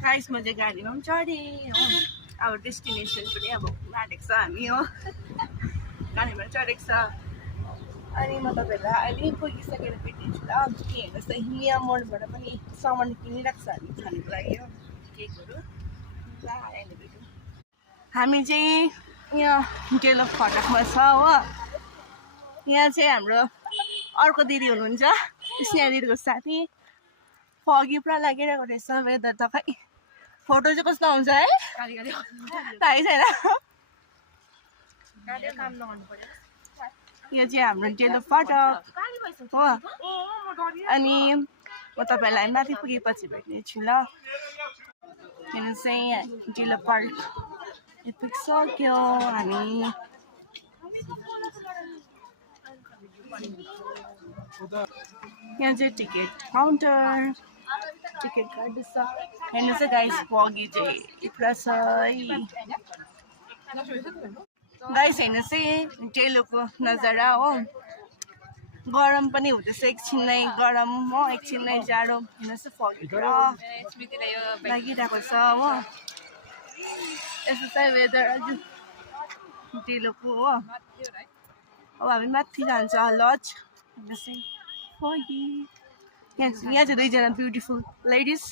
guys म चाहिँ गाडीमा पनि चढेँ हो अब डेस्टिनेसन पनि अब आँटेको छ हामी हो गाडीमा चढेको छ अनि म तपाईँहरूलाई अहिले पुगिसकेर भेटिन्छु ल के हेर्नुहोस् त यहाँ मोडबाट पनि सामान किनिरहेको छ हामी खानुको लागि हो केकहरू ल अहिले भेटौँ हामी चाहिँ यहाँ डेलो फाटकमा छ हो यहाँ चाहिँ हाम्रो अर्को दिदी हुनुहुन्छ स्नेहा दिदीको साथी फगी पुरा लागिरहेको रहेछ वेदर त खै फोटो चाहिँ कस्तो आउँछ है थाहै छैन यो चाहिँ हाम्रो डेलो फाटक हो अनि म तपाईँहरूलाई माथि पुगेपछि भेट्नेछु ल किन चाहिँ डेलो पार्क पुगिसक्यो हामी यहाँ चाहिँ टिकट काउन्टर टिकट काट्दैछ हेर्नुहोस् है गाइस फगी चाहिँ पुरा छ है गाइस हेर्नुहोस् है डेलोको नजारा हो गरम पनि हुँदैछ एकछिनमै गरम हो एकछिनमै जाडो हेर्नुहोस् है फगी पुरा लागिरहेको छ हो यस्तो चाहिँ वेदर अझ डेलोको हो अब हामी माथि जान्छ लज हेर्नुहोस् है फगी यहाँ चाहिँ दुईजना ब्युटिफुल लेडिज